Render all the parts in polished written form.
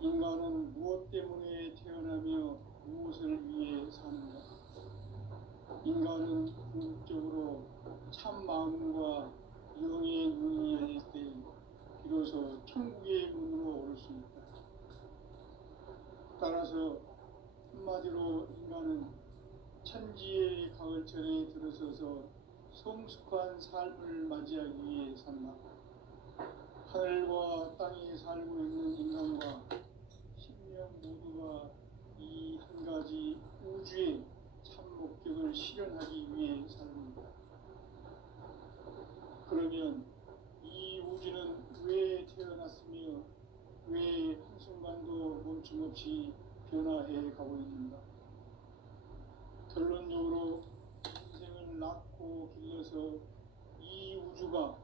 인간은 무엇 때문에 태어나며 무엇을 위해 사는가? 인간은 궁극적으로 참 마음과 영의 눈이 열릴 때 비로소 천국의 문으로 오를 수 있다. 따라서 한마디로 인간은 천지의 가을철에 들어서서 성숙한 삶을 맞이하기 위해 산다. 하늘과 땅에 살고 있는 인간과 신명 모두가 이 한 가지 우주의 참 목적을 실현하기 위해 살고 있다. 그러면 이 우주는 왜 태어났으며 왜 한순간도 멈춤없이 변화해 가고 있는가? 결론적으로 인생을 낳고 길러서 이 우주가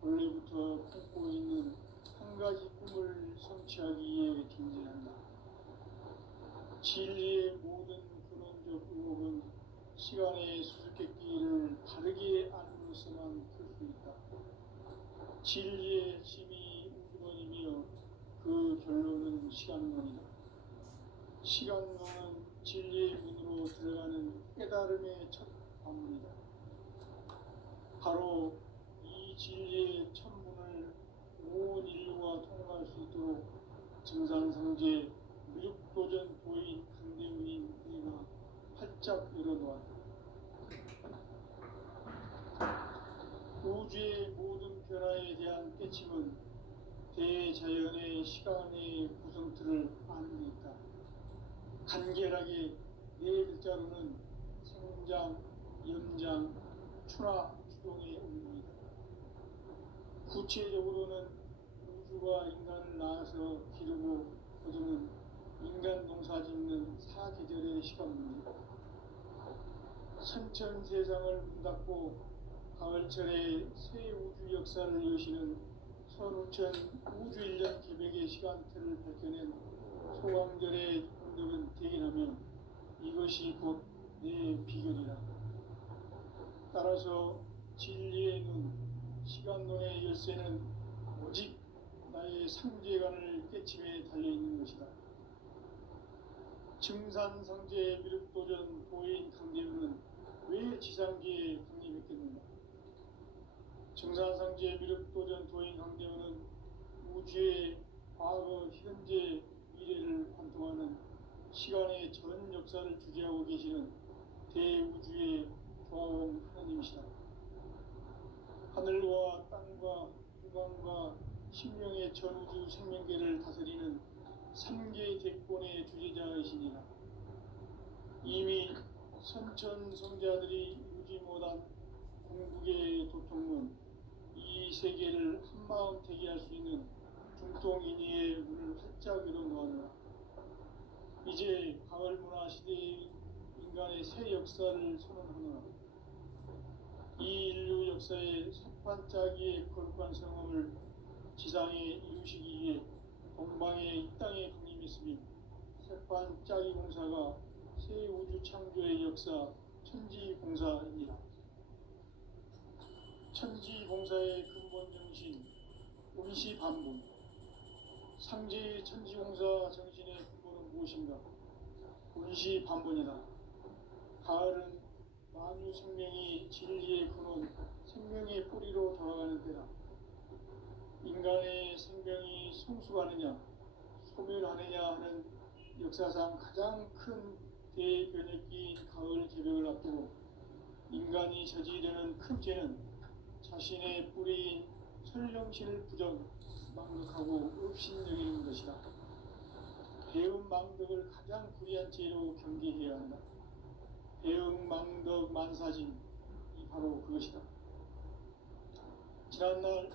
원래부터 품고 있는 한 가지 꿈을 성취하기 위해 존재한다. 진리의 모든 근원적 의혹은 시간의 수수께끼를 바르게 안으로서만 풀 수 있다. 진리의 핵심이 우주론이며 그 결론은 시간론이다. 시간론은 진리의 문으로 들어가는 깨달음의 첫 관문이다. 바로 이 진리의 첫 문을 온 인류가 통과할 수 있도록 증산성제 무력도전 도인 강대우인 우리가 활짝 열어놓았다. 우주의 모든 변화에 대한 깨침은 대자연의 시간의 구성틀을 아는 데 있다. 간결하게 네 글자로는 생장, 연장, 추나 추동의 운동이다. 구체적으로는 우주가 인간을 낳아서 기르고 거두는 인간 농사 짓는 사계절의 시간 문제다. 선천 세상을 문 닫고 가을철에 새 우주 역사를 여시는 선우천 우주일년 계백의 시간틀을 밝혀낸 소강절의 운동은 대견하며 이것이 곧 내 비결이라. 따라서 진리의 눈, 시간론의 열쇠는 오직 나의 상제관을 깨침에 달려있는 것이다. 증산상제 미륵도전 도인 강대우는 왜 지상계에 강림했겠는가? 증산상제 미륵도전 도인 강대우는 우주의 과거, 현재, 미래를 관통하는 시간의 전 역사를 주재하고 계시는 대우주의 조화원 하나님이시다. 하늘과 땅과 인간과 신명의 전우주 생명계를 다스리는 3개 대권의 주제자이시니라. 이미 선천성자들이 이루지 못한 궁극의 도통문, 이 세계를 한마음 되게 할 수 있는 중통인의의 문을 활짝 열어놓았노라. 이제 가을 문화 시대의 인간의 새 역사를 선언하노라. 이 인류 역사의 석판짜기의 거룩한 성험을 지상에 이루시기 위해 동방의 이 땅에 강림했으며 석판짜기 공사가 새 우주 창조의 역사 천지공사입니다. 천지공사의 근본 정신 운시반분. 상제의 천지공사 정신의 근본은 무엇인가? 운시반분이다. 가을은 만유 생명이 진리의 근원, 생명의 뿌리로 돌아가는 때다. 인간의 생명이 성숙하느냐, 소멸하느냐 하는 역사상 가장 큰 대변혁기인 가을 개벽을 앞두고 인간이 저지르는 큰 죄는 자신의 뿌리인 설령신을 망극하고 업신여기는 것이다. 배은망덕을 가장 불의한 죄로 경계해야 한다. 배은망덕 만사진이 바로 그것이다. 지난날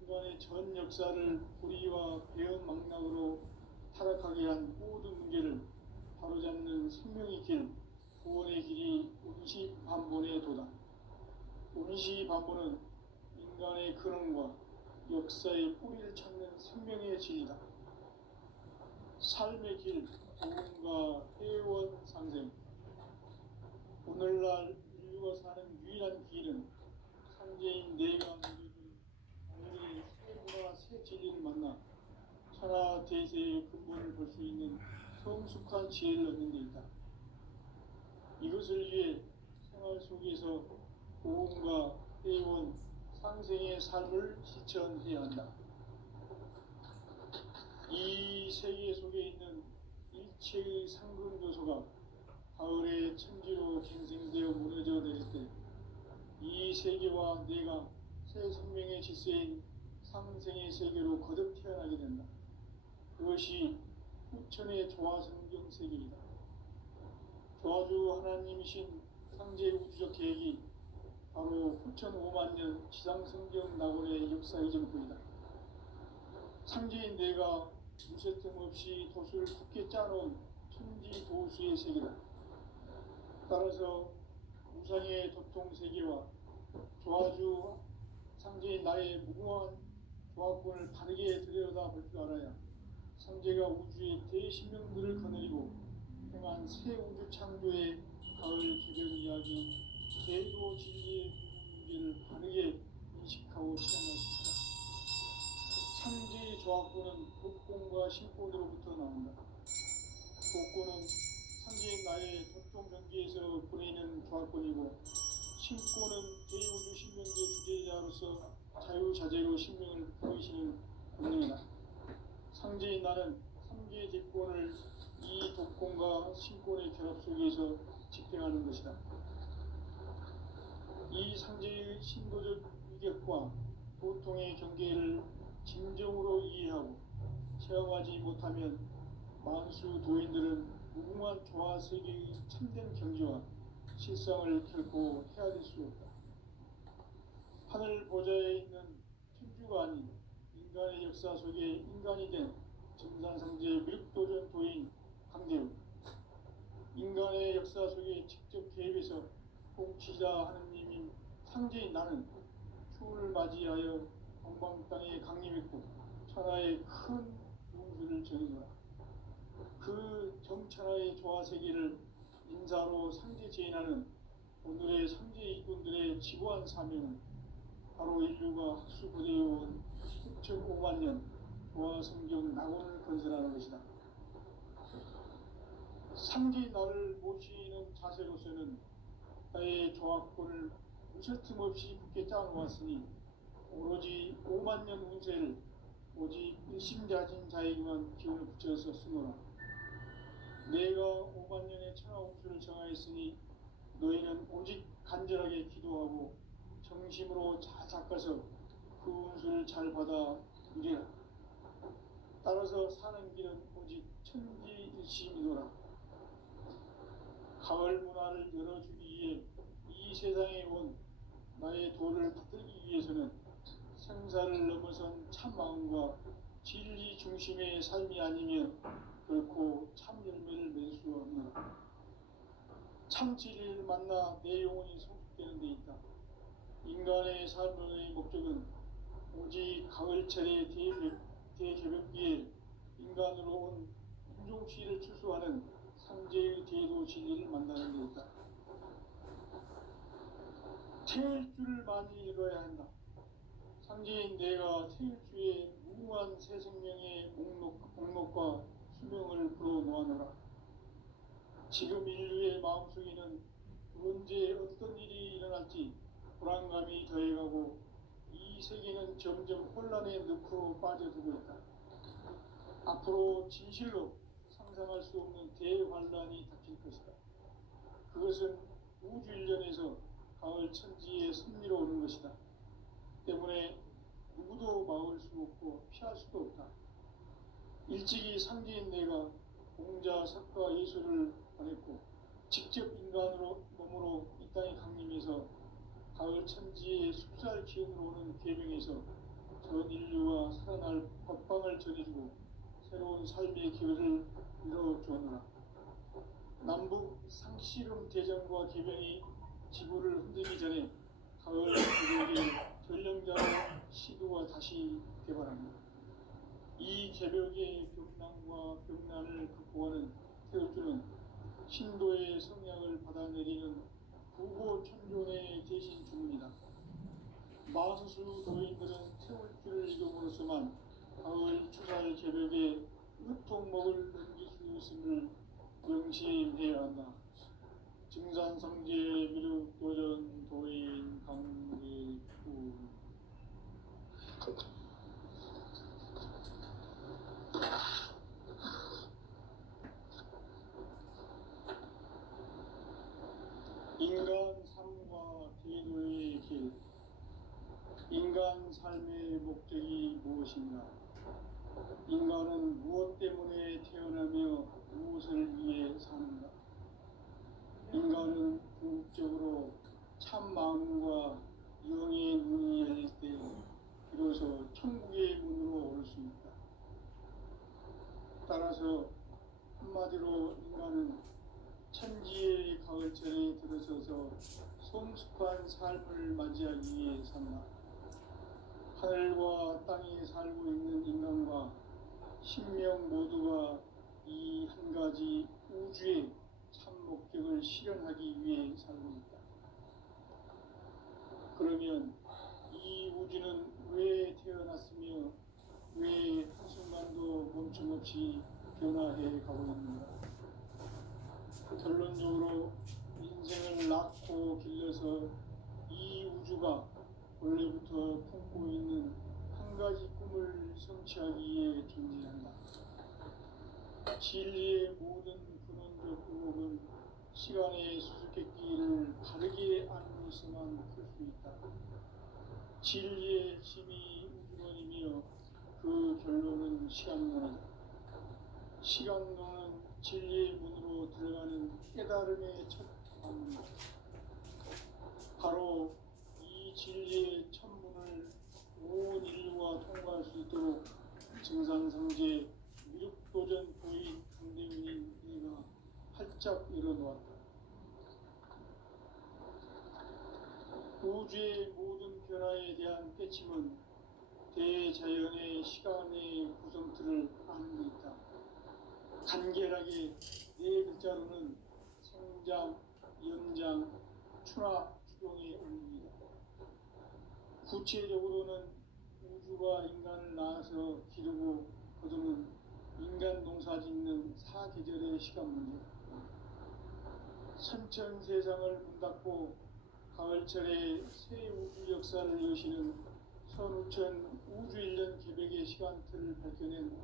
인간의 전 역사를 불의와 배은망락으로 타락하게 한 모든 문제를 바로잡는 생명의 길, 구원의 길이 운시반본의 도다. 운시반본은 인간의 근원과 역사의 뿌리를 찾는 생명의 진리다. 삶의 길, 도움과 회원 상생. 오늘날 인류가 사는 유일한 길은 상제인 내가 누려준 오늘의 새 문화, 새 진리를 만나 천하 대세의 근본을 볼 수 있는 성숙한 지혜를 얻는 데 있다. 이것을 위해 생활 속에서 고음과 해온 상생의 삶을 실천해야 한다. 이 세계 속에 있는 일체의 상근 요소가 가을의 천지로 갱생되어 무너져 내릴 때 이 세계와 내가 새 생명의 질서인 상생의 세계로 거듭 태어나게 된다. 그것이 후천의 조화성경 세계이다. 조화주 하나님이신 상제 우주적 계획이 바로 후천 5만 년 지상성경 낙원의 역사의 전부이다. 상제인 내가 무쇠틈 없이 도수를 굳게 짜놓은 천지 도수의 세계다. 따라서 우상의 도통 세계와 조화주 상제인 나의 무궁한 조화권을 바르게 들여다볼 줄 알아야 상제가 우주의 대신명들을 거느리고 행한 새 우주 창조의 가을 개변 이야기, 제도 진리의 문제를 바르게 인식하고 체험할 수 있다. 상제의 조화권은 복권과 신권으로부터 나온다. 복권은 상제인 나의 도통 경계에서 보내는 조화권이고, 신권은 대우주 신명계 주제자로서 자유자재로 신명을 보이시는 권능이다. 상제인 나는 3개의 대권을 이 독권과 신권의 결합 속에서 집행하는 것이다. 이 상제의 신도적 위격과 도통의 경계를 진정으로 이해하고 체험하지 못하면 만수 도인들은 무궁한 조화 세계의 참된 경지와 실상을 결코 헤아릴 수 없다. 하늘 보좌에 있는 천주가 아닌 인간의 역사 속에 인간이 된 정산상제 미륵도전 도인 강대우, 인간의 역사 속에 직접 개입해서 통치자 하느님인 상제인 나는 추을 맞이하여 동방 땅에 강림했고 천하의 큰 용수를 전이노라. 그 정천하의 조화세계를 인사로 상제 제인하는 오늘의 상제 일꾼들의 지고한 사명은 바로 인류가 학수고대해온 6,5만 년 조화성경 낙원을 건설하는 것이다. 상제인 나를 모시는 자세로서는 나의 조화권을 무쇠 틈 없이 굳게 짜놓았으니 오로지 5만 년 운세를 오직 일심자진 자에게만 기운을 붙여서 쓰노라. 내가 5만 년의 천하 운수를 정하였으니 너희는 오직 간절하게 기도하고 정심으로 잘 닦아서 그 운수를 잘 받아 누리라. 따라서 사는 길은 오직 천지일심이노라. 가을 문화를 열어주기 위해 이 세상에 온 나의 도를 받들기 위해서는 생사를 넘어선 참 마음과 진리 중심의 삶이 아니면 결코 참 열매를 맺을 수 없노라. 참 진리를 만나 내 영혼이 성숙되는 데 있다. 인간의 삶의 목적은 오직 가을철의 대개벽기에 인간으로 온 인종시를 추수하는 상제의 대도 진리를 만나는 데 있다. 태일주를 많이 읽어야 한다. 상제인 내가 태일주의 무궁한 새 생명의 목록과 수명을 불어놓아노라. 지금 인류의 마음속에는 언제 어떤 일이 일어날지 불안감이 더해가고 이 세계는 점점 혼란의 늪으로 빠져들고 있다. 앞으로 진실로 상상할 수 없는 대환란이 닥칠 것이다. 그것은 우주 일련에서 가을 천지의 섭리로 오는 것이다. 때문에 누구도 막을 수 없고 피할 수도 없다. 일찍이 상제인 내가 공자, 석가, 예수를 보냈고 직접 인간으로 몸으로 이 땅에 강림해서 가을 천지의 숲살 기운으로 오는 계명에서 전 인류와 살아날 법방을 전해주고 새로운 삶의 기회를 이뤄주었노라. 남북 상씨름 대전과 계명이 지구를 흔들기 전에 가을 개벽의 전령자로 시도가 다시 개발합니다. 이 개벽의 병난과 병난을 극복하는 태극주는 신도의 성약을 받아내리는 구고천존의 대신 주문이다. 마수수 도인들은 태울주를 읽음으로써만 가을 추살 개벽에 으통목을 넘길 수 있음을 명심해야 한다. 증산성제 미륵 도전 도인 강제구. 인간 삶과 계도의 길. 인간 삶의 목적이 무엇인가? 인간은 무엇 때문에 태어나며 무엇을 위해 사는가? 인간은 궁극적으로 참 마음과 영의 문이 열릴 때 비로소 천국의 문으로 오를 수 있다. 따라서 한마디로 인간은 천지의 가을철에 들어서서 성숙한 삶을 맞이하기 위해 산다. 하늘과 땅에 살고 있는 인간과 신명 모두가 이 한 가지 우주의 참 목적을 실현하기 위해 살고 있다. 그러면 이 우주는 왜 태어났으며 왜 한순간도 멈춤없이 변화해 가고 있는가? 결론적으로 인생을 낳고 길러서 이 우주가 원래부터 품고 있는 한 가지 꿈을 성취하기 위해 존재한다. 진리의 모든 근원적 의혹은 시간의 수수께끼를 바르게 알고서만 풀 수 있다. 진리의 핵심이 우주론이며 그 결론은 시간론이다. 시간론은 진리의 문으로 들어가는 깨달음의 첫 방문이다. 바로 이 진리의 천문을 온 인류가 통과할 수 있도록 증산성제 미륵도전 도인 강대문인 이가 활짝 열어놓았다. 우주의 모든 변화에 대한 깨침은 대자연의 시간의 구성틀을 아는 데 있다. 간결하게 네 글자로는 생장, 연장, 추나 추동의 원리이다. 구체적으로는 우주가 인간을 낳아서 기르고 거두는 인간 농사 짓는 사계절의 시간 문제. 선천 세상을 문닫고 가을철에 새 우주 역사를 여시는 선우천 우주 1년 개벽의 시간틀을 밝혀낸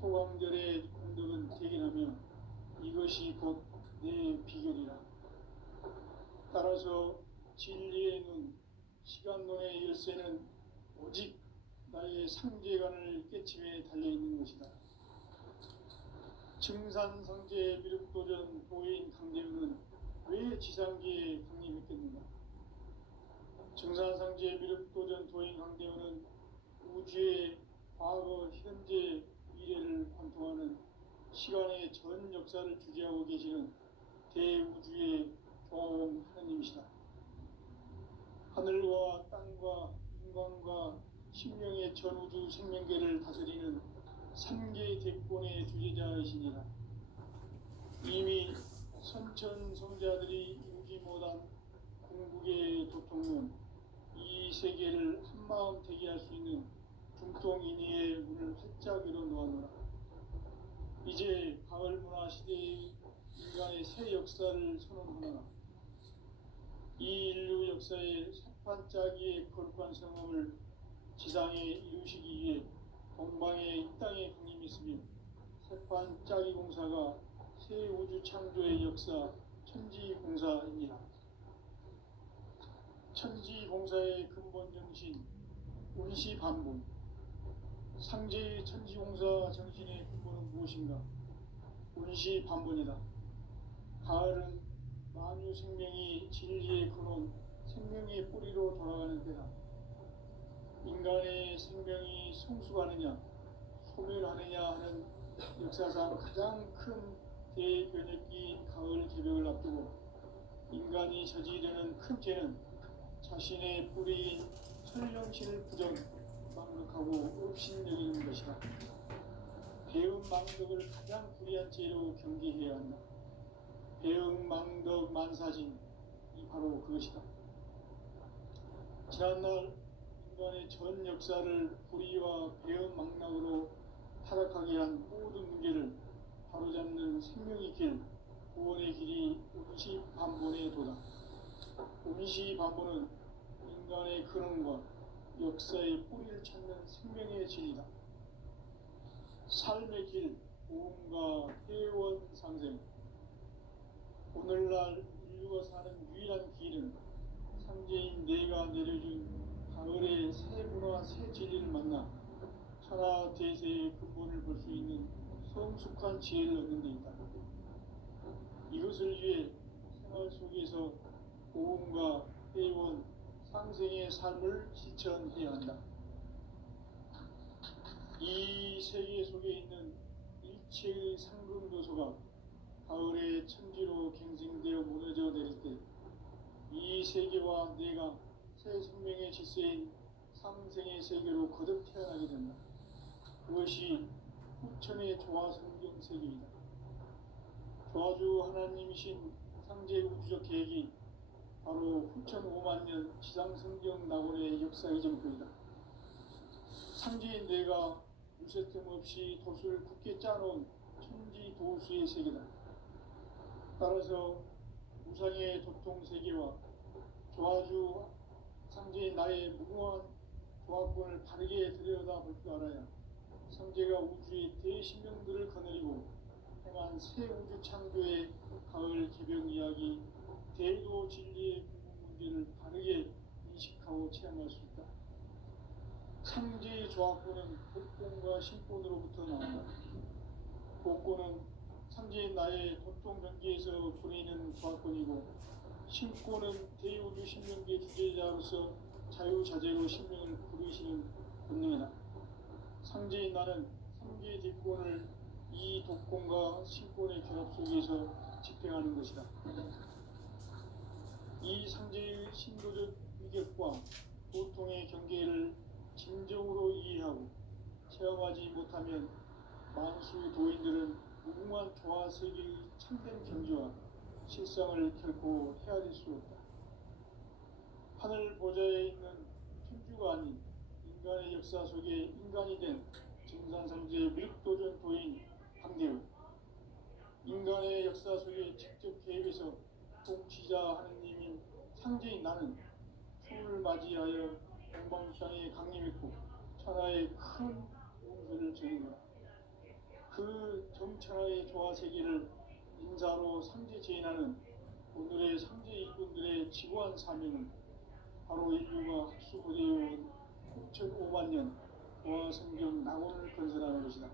소강절의 공덕은 대견하며 이것이 곧 내 비결이라. 따라서 진리의 눈, 시간론의 열쇠는 오직 나의 상제관을 깨침에 달려있는 것이다. 증산성제 미륵도전 도인 강대우는 왜 지상계에 강림했겠는가? 증산성제 미륵도전 도인 강대우는 우주의 과거, 현재, 미래를 관통하는 시간의 전 역사를 주재하고 계시는 대우주의 교황 하느님이시다. 하늘과 땅과 인간과 신명의 전우주 생명계를 다스리는 3개 대권의 주제자이시니라. 이미 선천성자들이 이루지 못한 궁극의 도통론, 이 세계를 한마음 되게 할 수 있는 중통인의의 문을 활짝 열어놓았노라. 이제 가을 문화 시대의 인간의 새 역사를 선언하노라. 이 인류 역사의 새판짜기의 거룩한 성험을 지상에 이루시기 위해 동방의 이 땅에 강림했으며 새판짜기 공사가 새 우주 창조의 역사 천지공사입니다. 천지공사의 근본 정신 운시반복. 상제의 천지공사 정신의 근본은 무엇인가? 운시반복이다. 가을은 만유 생명이 진리의 근원, 생명의 뿌리로 돌아가는 때다. 인간의 생명이 성숙하느냐, 소멸하느냐 하는 역사상 가장 큰 대변혁기인 가을 개벽을 앞두고 인간이 저지르는 큰 죄는 자신의 뿌리인 설령신을 부정, 망각하고 업신여기는 것이다. 배은 망덕을 가장 불의한 죄로 경계해야 한다. 배은 망덕 만사진, 이 바로 그것이다. 지난날 인간의 전 역사를 불의와 배은망락으로 타락하게 한 모든 문제를 바로잡는 생명의 길, 구원의 길이 운시반본에 도다. 운시반본은 인간의 근원과 역사의 뿌리를 찾는 생명의 진리다. 삶의 길, 보험과 회원 상생. 오늘날 인류가 사는 유일한 길은 상제인 내가 내려준 가을의 새 문화 새 진리를 만나 천하 대세의 근본을 볼 수 있는 성숙한 지혜를 얻는 데 있다. 이것을 위해 생활 속에서 보험과 회원, 상생의 삶을 실천해야 한다. 이 세계 속에 있는 일체의 상승도소가 가을의 천지로 갱생되어 무너져 내릴 때 이 세계와 내가 새 생명의 질서인 상생의 세계로 거듭 태어나게 된다. 그것이 후천의 조화 성경 세계이다. 조화주 하나님이신 상제 우주적 계획이 바로 후천 5만 년 지상 성경 낙원의 역사의 전표이다. 상제인 내가 무쇠틈 없이 도수를 굳게 짜놓은 천지 도수의 세계다. 따라서 우상의 도통 세계와 조화주 상제인 나의 무궁한 조화권을 바르게 들여다볼 줄 알아야 상제가 우주의 대신명들을 거느리고 행한 새 우주 창조의 가을 개벽 이야기, 대도 진리의 궁극 문제를 바르게 인식하고 체험할 수 있다. 상제의 조화권은 복권과 신권으로부터 나온다. 복권은 상제인 나의 도통 경계에서 보내는 조화권이고, 신권은 대우주 신명계 주제자로서 자유자재로 신명을 부르시는 본능이다. 상제인 나는 상계 대권을 이 독권과 신권의 결합 속에서 집행하는 것이다. 이 상제의 신도적 위격과 고통의 경계를 진정으로 이해하고 체험하지 못하면 만수 도인들은 무궁한 조화 세계의 참된 경지와 실상을 결코 헤아릴 수 없다. 하늘 보좌에 있는 천주가 아닌 인간의 역사 속에 인간이 된 증산상제의 밀도전 도인 강대우, 인간의 역사 속에 직접 개입해서 통치자 하느님인 상제인 나는 추를 맞이하여 동방땅에 강림했고 천하의 큰 용서를 전했노라. 그 정천하의 조화 세계를 인사로 상제 제인하는 오늘의 상제 일꾼들의 지구한 사명은 바로 인류가 학수고대해온 6,5만 년 조화 성경 낙원을 건설하는 것이다.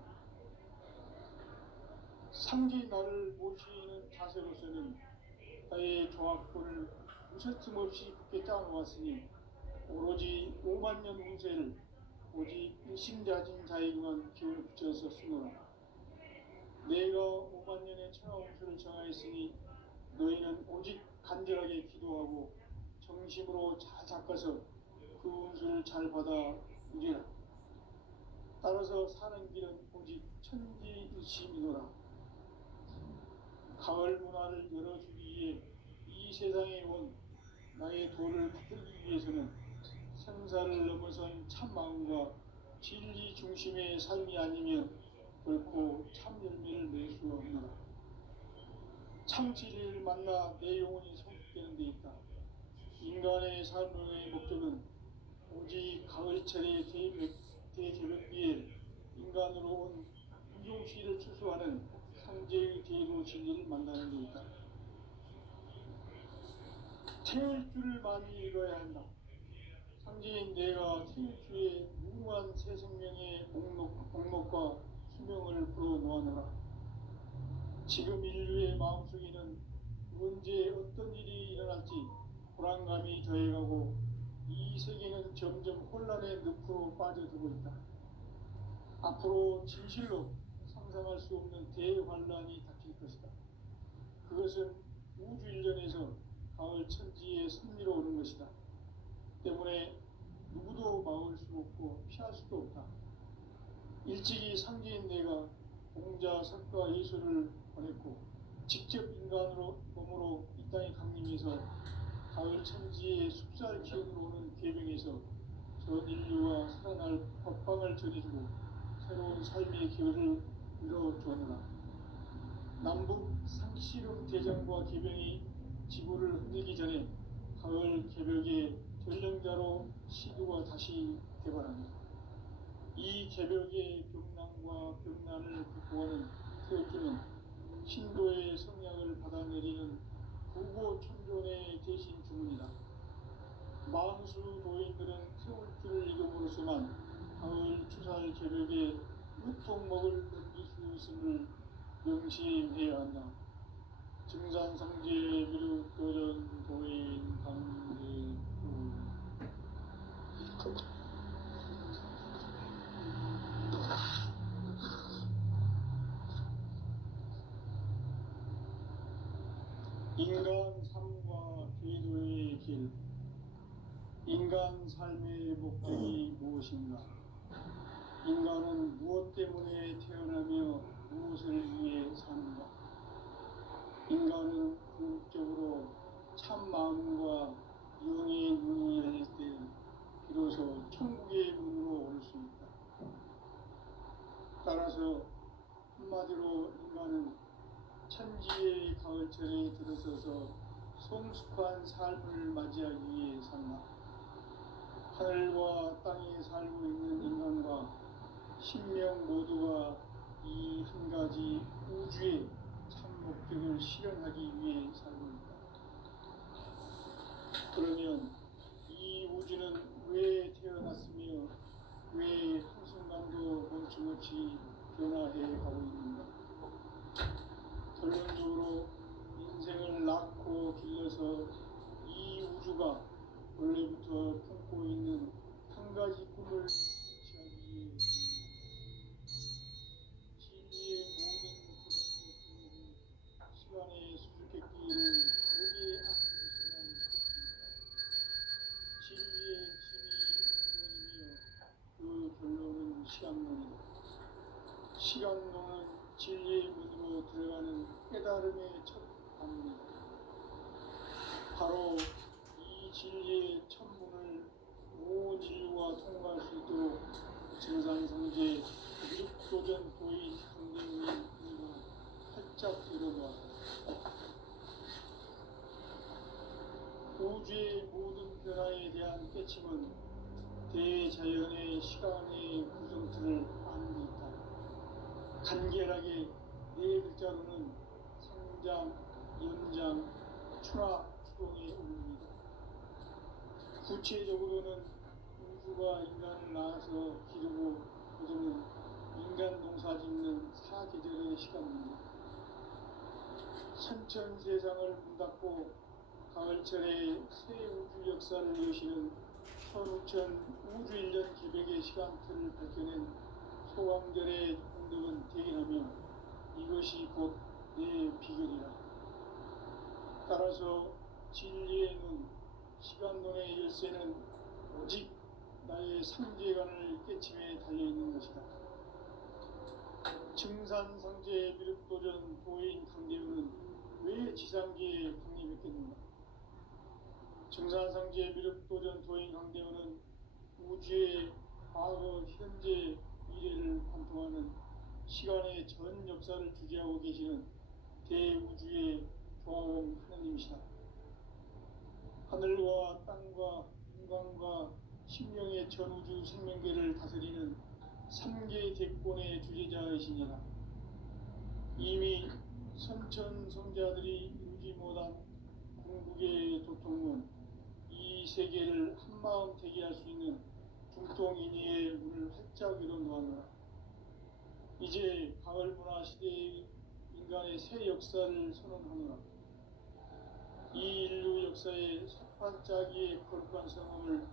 상제 나를 모시는 자세로서는 나의 조화권을 무쇠틈 없이 굳게 짜놓았으니 오로지 5만 년 운세를 오직 일심자진 자에게만 기운을 붙여서 쓰노라. 내가 5만 년의 천하 운수를 정하였으니 너희는 오직 간절하게 기도하고 정심으로 잘 닦아서 그 운수를 잘 받아 누리라. 따라서 사는 길은 오직 천지일심이노라. 가을 문화를 열어주기 위해 이 세상에 온 나의 도를 붙들기 위해서는 생사를 넘어선 참마음과 진리 중심의 삶이 아니면 결코 참 열매를 낼 수 없노라. 참 진리를 만나 내 영혼이 성숙되는 데 있다. 인간의 삶의 목적은 오직 가을철의 대제벽비에 인간으로 온 유종시를 추수하는 상제의 대도 진리를 만나는 데 있다. 태울 줄을 많이 읽어야 한다. 상제인 내가 태울 주의 무궁한 새 생명의 목록과 수명을 불어놓아노라. 지금 인류의 마음속에는 언제 어떤 일이 일어날지 불안감이 더해가고 이 세계는 점점 혼란의 늪으로 빠져들고 있다. 앞으로 진실로 상상할 수 없는 대환란이 닥칠 것이다. 그것은 우주 일련에서 가을 천지의 승리로 오는 것이다. 때문에 누구도 막을 수 없고 피할 수도 없다. 일찍이 상제인 내가 공자, 석가, 예수를 보냈고 직접 인간으로 몸으로 이 땅에 강림해서 가을 천지의 숲살 기운으로 오는 계명에서 전 인류와 살아날 법방을 전해주고 새로운 삶의 기회를 열어주었노라. 남북 상씨름 대전과 개병이 지구를 흔들기 전에 가을 개벽의 전령자로 시도가 다시 개발합니다. 이 개벽의 병난과 병난을 극복하는 태극기는 신도의 성약을 받아내리는 부고천존의 대신 주문이다. 만수 도인들은 태울 길을 잃음으로써만 가을 추살 개벽의 유통먹을 넘길 수 있음을 명심해야 한다. 증산상제 미륵도전 도인 강제부 인간 삶과 궤도의 길. 인간 삶의 목적이 무엇인가? 인간은 무엇 때문에 태어나며 무엇을 위해 사는가? 인간은 궁극적으로 참 마음과 영의 눈이 열릴 때 비로소 천국의 문으로 올 수 있다. 따라서 한마디로 인간은 천지의 가을철에 들어서서 성숙한 삶을 맞이하기 위해 산다. 하늘과 땅에 살고 있는 인간과 신명 모두가 이 한 가지 우주의 참 목적을 실현하기 위해 살고 있다. 그러면 이 우주는 왜 태어났으며 왜 한순간도 멈춤없이 변화해 가고 있는가? 결론적으로 인생을 낳고 길러서 이 우주가 원래부터 품고 있는 한 가지 꿈을 성취하기 위해 진리의 모든 구성력들이 시간의 수수께끼를 다르게 안고 있으면 좋습니다. 진리의 힘이 운동이며 그 결론은 시간론이다. 시간론은 진리의 문으로 들어가는 깨달음의 첫 단문이다. 바로 이 진리의 천문을 온 인류가 통과할 수 있도록 증산성제 미륵도전 도인 강대우의 의가 활짝 열어놓았다. 우주의 모든 변화에 대한 깨침은 대자연의 시간의 구성틀을 아는 데 있다. 간결하게 네 글자로는 성장, 연장, 추락, 추동의 운명이다. 구체적으로는 우주가 인간을 낳아서 기르고 거두는 인간 농사 짓는 사계절의 시간입니다. 선천 세상을 문닫고 가을철에 새 우주 역사를 여시는 천우천 우주일년 기백의 시간틀을 밝혀낸 소강절의 공덕은 대견하며 이것이 곧 내 비결이라. 따라서 진리의 눈, 시간론의 열쇠는 오직 나의 상제관을 깨침에 달려있는 것이다. 증산상제 미륵도전 도인 강대우는 왜 지상계에 강림했겠는가? 증산상제 미륵도전 도인 강대우는 우주의 과거, 현재, 미래를 관통하는 시간의 전 역사를 주재하고 계시는 대우주의 조화원 하느님이시다. 하늘과 땅과 인간과 신명의 전우주 생명계를 다스리는 3개 대권의 주제자이시니라. 이미 선천성자들이 이루지 못한 궁극의 도통은 이 세계를 한마음 되게 할 수 있는 중통인의의 문을 활짝 열어놓았노라. 이제 가을 문화 시대의 인간의 새 역사를 선언하노라. 이 인류 역사의 석판짜기의 거룩한 성험을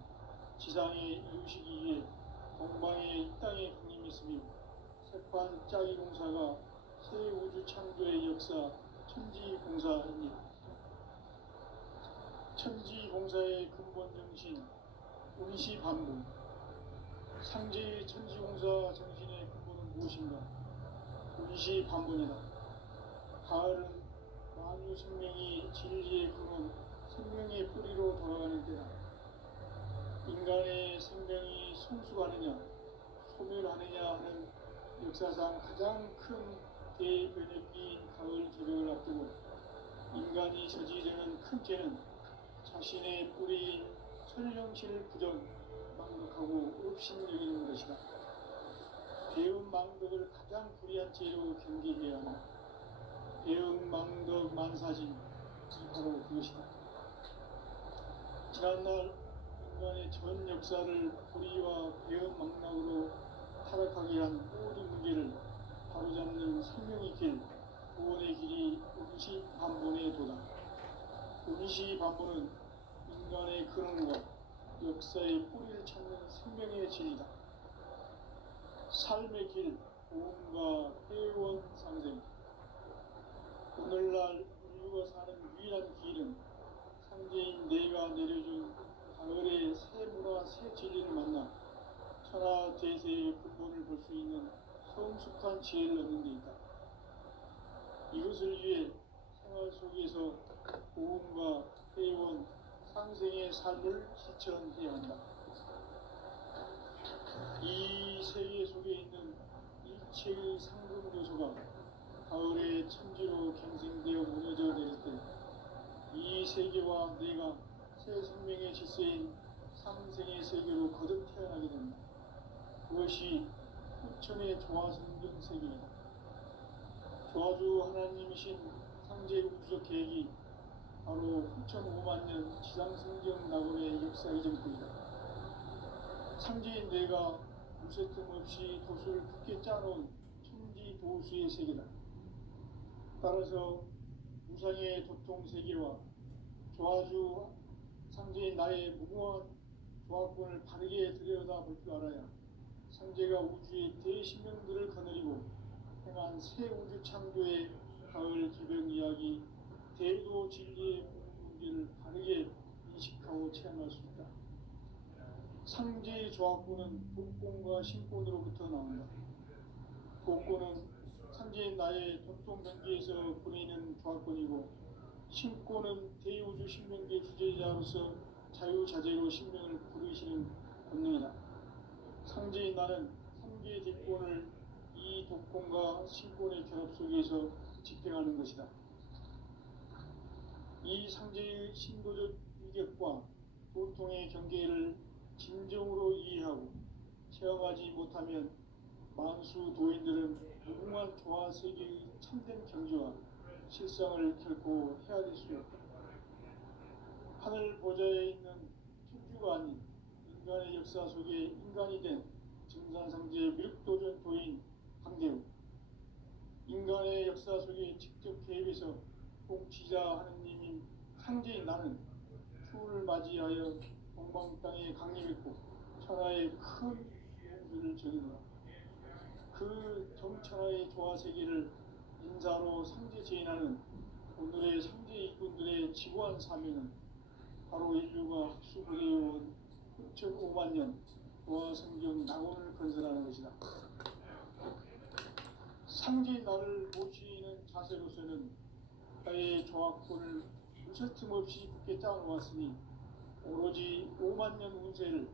지상에 이루시기 위해 동방의 이 땅에 강림했으며 석판짜기 공사가 새 우주 창조의 역사 천지공사입니다. 천지공사의 근본 정신 운시반복. 상제의 천지공사 정신의 근본은 무엇인가? 운시반복이다. 가을은 만유 생명이 진리의 근원, 생명의 뿌리로 돌아가는 때다. 인간의 생명이 성숙하느냐 소멸하느냐 하는 역사상 가장 큰 대변혁기인 가을 개벽을 앞두고 인간이 저지르는 큰 죄는 자신의 뿌리인 선령실을 부정 망덕하고 업신여기는 것이다. 배은 망덕을 가장 불의한 죄로 경계해야 하나 배은 망덕 만사진이 바로 그것이다. 지난날 인간의 전 역사를 불의와 배은 망락으로 타락하게 한 모든 문제를 바로잡는 생명의 길, 구원의 길이 운시반본의 도다. 운시반본은 인간의 근원과 역사의 뿌리를 찾는 생명의 진리다. 삶의 길, 구원과 회원 상생. 오늘날 인류가 사는 유일한 길은 상제인 내가 내려준 가을의 새 문화, 새 진리를 만나 천하 대세의 근본을 볼 수 있는 성숙한 지혜를 얻는 데 있다. 이것을 위해 생활 속에서 구원과 회원, 상생의 삶을 실천해야 한다. 이 세계 속에 있는 일체의 상금 요소가 가을의 천지로 갱생되어 무너져 내릴 때 이 세계와 내가 새 생명의 질서인 상생의 세계로 거듭 태어나게 된다. 그것이 후천의 조화성경 세계이다. 조화주 하나님이신 상제 우주적 계획이 바로 후천 5만 년 지상성경 낙원의 역사 이전부이다. 상제인 내가 무쇠 틈 없이 도수를 굳게 짜놓은 천지 도수의 세계다. 따라서 무상의 도통 세계와 조화주 상제인 나의 무궁한 조화권을 바르게 들여다볼 줄 알아야 상제가 우주의 대신명들을 거느리고 행한 새 우주 창조의 가을 개벽 이야기 대도 진리의 문제를 바르게 인식하고 체험할 수 있다. 상제의 조화권은 복권과 신권으로부터 나온다. 복권은 상제인 나의 도통 경계에서 보내는 조화권이고 신권은 대우주 신명계 주제자로서 자유자재로 신명을 부르시는 권능이다. 상제인 나는 3개의 뒷권을 이 독권과 신권의 결합 속에서 집행하는 것이다. 이 상제의 신도적 위격과 도통의 경계를 진정으로 이해하고 체험하지 못하면 만수 도인들은 무궁한 조화 세계의 참된 경지와 실상을 결코 헤아릴 수 없다. 하늘 보좌에 있는 천주가 아닌 인간의 역사 속에 인간이 된 증산상제의 미륵도전 도인 강대우, 인간의 역사 속에 직접 개입해서 공치자 하느님인 상제인 나는 추운을 맞이하여 동방 땅에 강림했고 천하의 큰 용주를 전이노라. 그 정천하의 조화 세계를 인사로 상제 제인하는 오늘의 상제 일꾼들의 지고한 사명은 바로 인류가 학수부대해온 후천 5만 년 조화 성경 낙원을 건설하는 것이다. 상제인 나를 모시는 자세로서는 나의 조화권을 무쇠 틈 없이 굳게 짜놓았으니 오로지 5만 년 운세를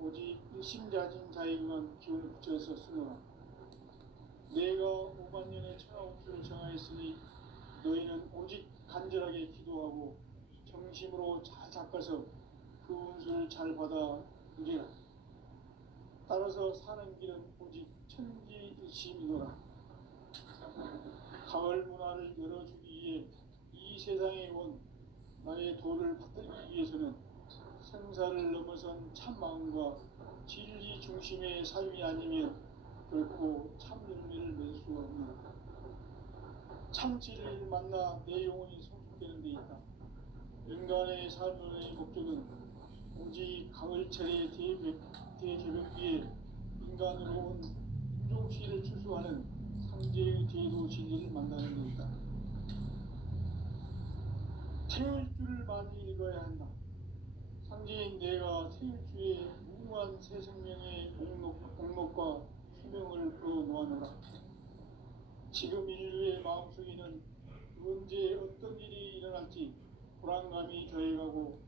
오직 일심자진 자에게만 기운을 붙여서 쓰노라. 내가 5만 년의 천하 운수를 정하였으니 너희는 오직 간절하게 기도하고 정심으로 잘 닦아서 그 운수를 잘 받아 누리라. 따라서 사는 길은 오직 천지일심이노라. 가을 문화를 열어주기 위해 이 세상에 온 나의 도를 받들기 위해서는 생사를 넘어선 참마음과 진리 중심의 삶이 아니면 결코 참 열매를 맺을 수 없느라. 참 진리를 만나 내 영혼이 성숙되는 데 있다. 인간의 삶의 목적은 오직 가을철의 대개벽기에 인간으로 온 인종시를 추수하는 상제의 제도 진리를 만나는 데 있다. 태일주를 많이 읽어야 한다. 상제인 내가 태일주의 무궁한 새 생명의 목록과 수명을 풀어놓아노라. 지금 인류의 마음속에는 언제 어떤 일이 일어날지 불안감이 더해가고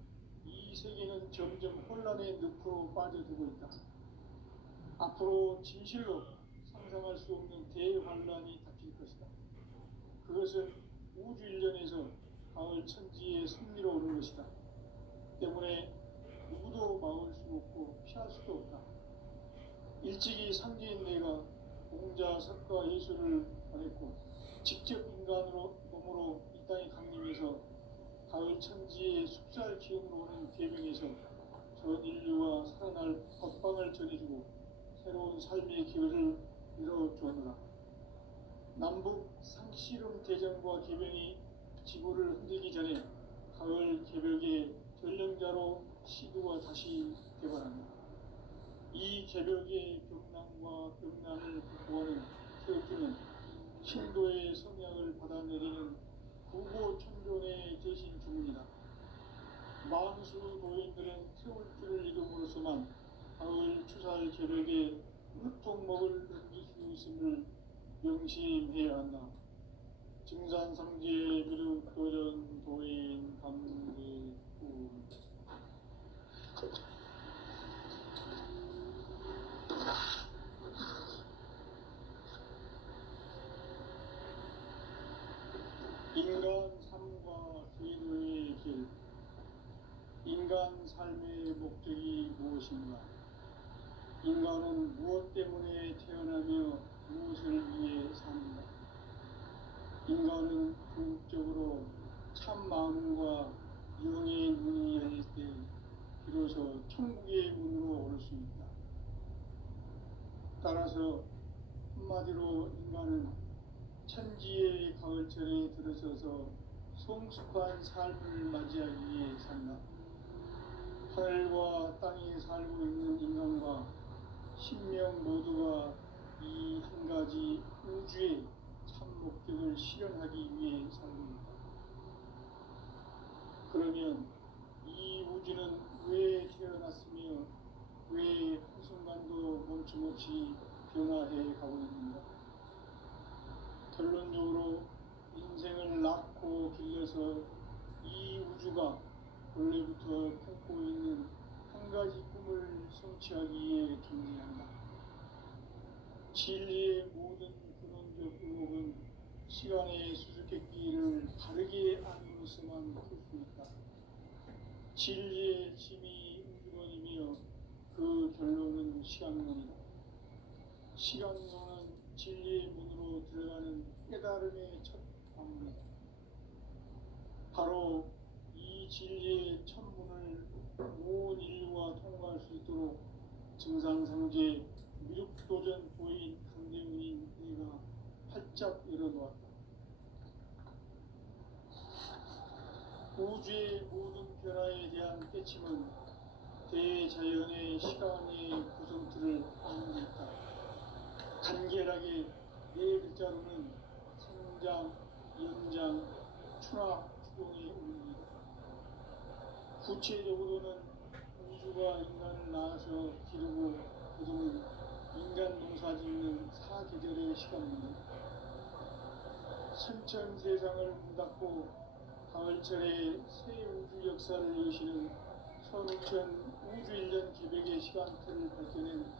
이 세계는 점점 혼란의 늪으로 빠져들고 있다. 앞으로 진실로 상상할 수 없는 대환란이 닥칠 것이다. 그것은 우주 일련에서 가을 천지의 승리로 오는 것이다. 때문에 누구도 막을 수 없고 피할 수도 없다. 일찍이 상제인 내가 공자, 석가, 예수를 보냈고 직접 인간으로 몸으로 이 땅에 강림해서 가을 천지의 숲살 기운으로 오는 계명에서 전 인류와 살아날 법방을 전해주고 새로운 삶의 기회를 이뤄주었노라. 남북 상씨름 대전과 계명이 지구를 흔들기 전에 가을 개벽의 전령자로 시도가 다시 개발합니다. 이 개벽의 격난과 병난을 극복하는 태극기는 신도의 성향을 받아내리는 구고천존의 대신 주문이다. 만수 도인들은 태울 줄을 이름으로서만 가을 추살 개벽에 으통먹을 넘길 수 있음을 명심해야 한다. 증산상제 미륵도전 도인 감리구 인간 삶과 제도의 길. 인간 삶의 목적이 무엇인가? 인간은 무엇 때문에 태어나며 무엇을 위해 사는가? 인간은 궁극적으로 참 마음과 영의 문이 열릴 때 비로소 천국의 문으로 오를 수 있다. 따라서 한마디로 인간은 천지의 가을철에 들어서서 성숙한 삶을 맞이하기 위해 산다. 하늘과 땅에 살고 있는 인간과 신명 모두가 이 한 가지 우주의 참 목적을 실현하기 위해 살고 있다. 그러면 이 우주는 왜 태어났으며 왜 한순간도 멈춤없이 변화해 가고 있는가? 결론적으로 인생을 낳고 길러서 이 우주가 원래부터 품고 있는 한 가지 꿈을 성취하기 위해 존재한다. 진리의 모든 근원적 의혹은 시간의 수수께끼를 바르게 안으로서만 풀 수 있다. 진리의 힘이 우주론이며 그 결론은 시간론이다. 시간론은 진리의 문으로 들어가는 깨달음의 첫 방문이다. 바로 이 진리의 천문을 온 인류가 통과할 수 있도록 증상상제 미륵도전 도인 강대문인 내가 활짝 열어놓았다. 우주의 모든 변화에 대한 깨침은 대자연의 시간의 구성틀을 갖는 데 있다. 간결하게 네 글자로는 성장, 연장, 추락, 추동의 원리이다. 구체적으로는 우주가 인간을 낳아서 기르고 거두는 인간 농사 짓는 사계절의 시간입니다. 선천 세상을 문 닫고 가을철에 새 우주 역사를 여시는 선우천 우주일년 기백의 시간틀을 밝혀낸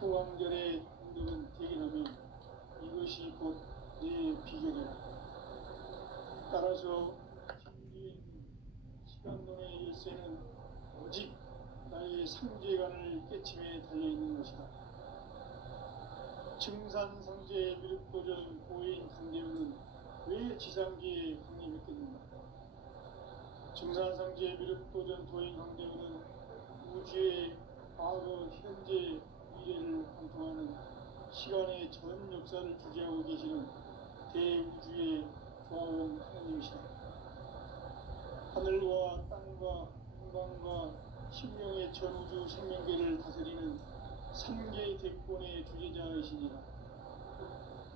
호황절의 공덕은 대견하며 이것이 곧 내 비결이다. 따라서 진리의 시간론의 열쇠는 오직 나의 상제관을 깨침에 달려있는 것이다. 증산상제 미륵도전 고인 강대우는 왜 지상기에 강림했겠는가? 증산상제 미륵도전 도인 강대우는 우주의 과거, 현재, 미래를 관통하는 시간의 전 역사를 주재하고 계시는 대우주의 조화원 하나님이시다. 하늘과 땅과 한강과 신명의 전우주 생명계를 다스리는 삼계 대권의 주제자이시니라.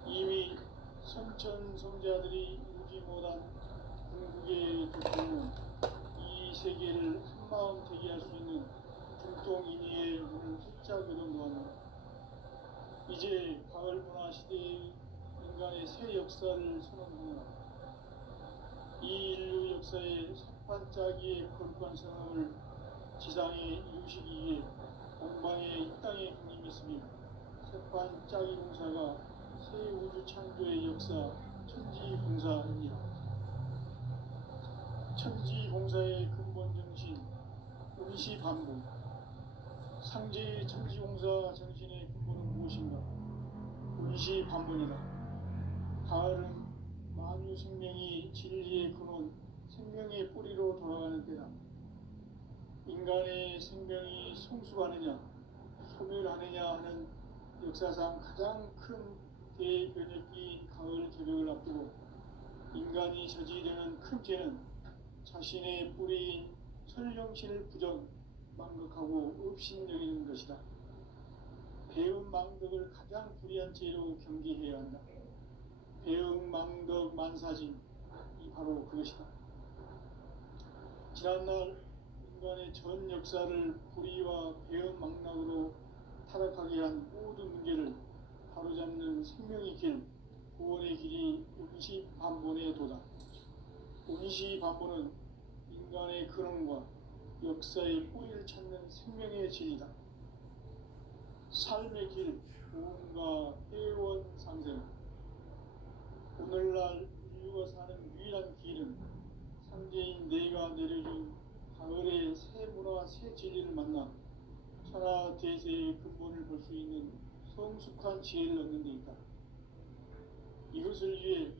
이미 선천성자들이 이루지 못한 궁극의 도전은 이 세계를 한마음 되게 할 수 있는 중동인의의 문을 활짝 열어놓았노라. 이제 가을 문화 시대의 인간의 새 역사를 선언하노라. 이 인류 역사의 첫 반짝이의 거룩한 성함을 지상에 이루시기 위해 공방에 이 땅에 군림했으며 첫 반짝이 공사가 새 우주 창조의 역사 천지공사이니라. 천지공사의 근본 정신 운시반복. 상제의 천지공사 정신의 근본은 무엇인가? 운시반복이다. 가을은 만유 생명이 진리의 근원, 생명의 뿌리로 돌아가는 때다. 인간의 생명이 성숙하느냐, 소멸하느냐 하는 역사상 가장 큰 대변혁기인 가을 개벽을 앞두고 인간이 저지르는 큰 죄는 자신의 뿌리인 설령신을 부정, 망극하고 업신여기는 것이다. 배은 망덕을 가장 불의한 죄로 경계해야 한다. 배응 망덕 만사진, 이 바로 그것이다. 지난날 인간의 전 역사를 불의와 배응 망락으로 타락하게 한 모든 문제를 바로잡는 생명의 길, 구원의 길이 운시반본의 도다. 운시반본은 인간의 근원과 역사의 뿌리를 찾는 생명의 진리다. 삶의 길, 구원과 회원 상생. 오늘날 인류가 사는 유일한 길은 상제인 내가 내려준 가을의 새 문화, 새 진리를 만나 천하 대세의 근본을 볼 수 있는 성숙한 지혜를 얻는 데 있다. 이것을 위해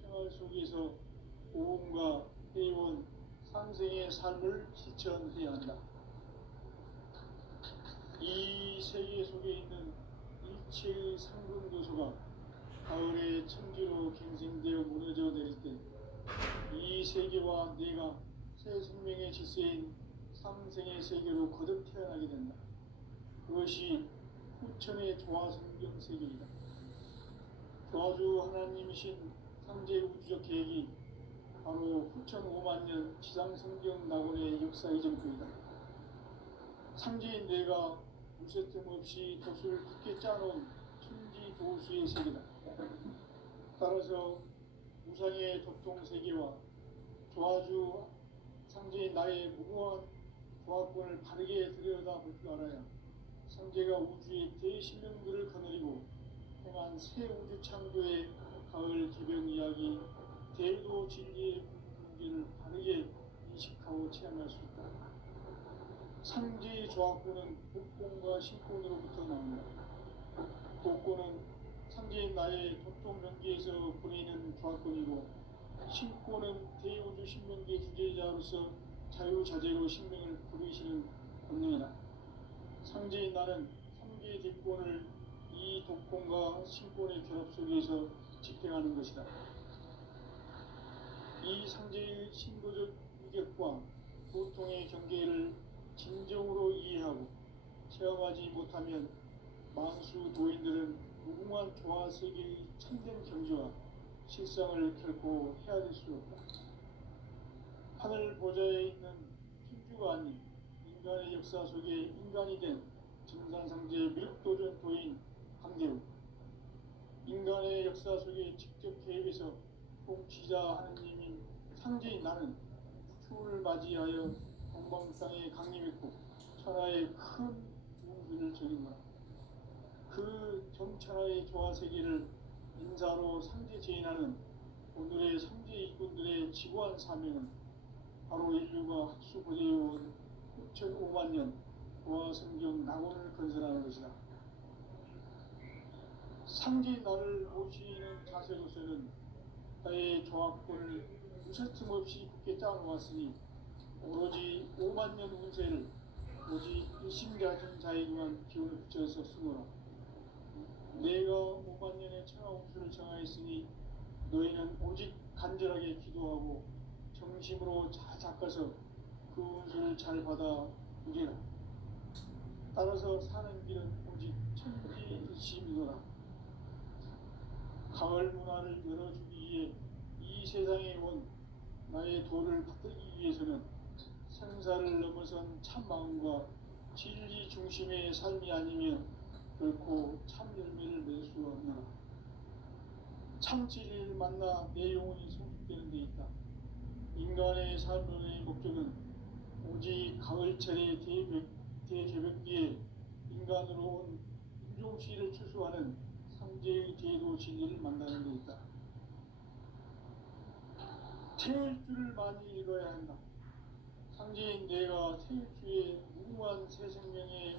생활 속에서 보험과 회원, 상생의 삶을 실천해야 한다. 이 세계 속에 있는 일체의 상금 요소가 가을의 천지로 갱생되어 무너져 내릴 때 이 세계와 내가 새 생명의 질서인 삼생의 세계로 거듭 태어나게 된다. 그것이 후천의 조화성경 세계이다. 조화주 하나님이신 상제 우주적 계획이 바로 후천 5만년 지상성경 낙원의 역사 이전부이다. 상제인 내가 무쇠뜸 없이 돛을 굳게 짜놓은 천지 도수의 세계다. 따라서 우상의 도통세계와 조화주 상제인 나의 무고한 조화권을 바르게 들여다볼 줄 알아야 상제가 우주의 대신령들을 거느리고 행한 새 우주 창조의 가을 개벽 이야기, 대도 진리의 문제를 바르게 인식하고 체험할 수 있다. 상제의 조화권은 복권과 신권으로부터 나온다. 복권은 상제인 나의 도통명계에서 보내는 조화권이고, 신권은 대우주 신명계 주제자로서 자유자재로 신명을 부르시는 권능이다. 상제인 나는 3개의 대권을 이 독권과 신권의 결합 속에서 집행하는 것이다. 이 상제의 신도적 위격과 보통의 경계를 진정으로 이해하고 체험하지 못하면 만수 도인들은 무궁한 조화 세계의 참된 경지와 실상을 결코 헤아릴 수 없다. 하늘 보좌에 있는 천주가 아닌 인간의 역사 속에 인간이 된 증산상제의 밀도전 도인 강대우, 인간의 역사 속에 직접 개입해서 통치자 하느님인 상제인 나는 추을 맞이하여 동방 땅에 강림했고 천하의 큰 운수를 적인 거라. 그 정천하의 조화 세계를 인사로 상제 제인하는 오늘의 상제 일꾼들의 지구한 사명은 바로 인류가 학수고대해온 6,500년 조화 성경 낙원을 건설하는 것이다. 상제 나를 모시는 자세로서는 나의 조화권을 무쇠틈 없이 굳게 짜놓았으니 오로지 5만년 운세를 오직 일심가진 자에게만 기운을 붙여서 쓰노라. 내가 5만년의 천하 운수를 정하였으니 너희는 오직 간절하게 기도하고 정심으로 잘 닦아서 그 운수를 잘 받아 누리라. 따라서 사는 길은 오직 천지일심이노라. 가을 문화를 열어주기 위해 이 세상에 온 나의 도를 받들기 위해서는 생사를 넘어선 참 마음과 진리 중심의 삶이 아니면 결코 참 열매를 맺을 수 없노라. 참 진리를 만나 내 영혼이 성숙되는 데 있다. 인간의 삶의 목적은 오직 가을철의 대개벽 뒤에 인간으로 온 인종씨를 추수하는 상제의 제도 진리를 만나는 데 있다. 태일주를 많이 읽어야 한다. 상제인 내가 태일주의 무궁한 새 생명의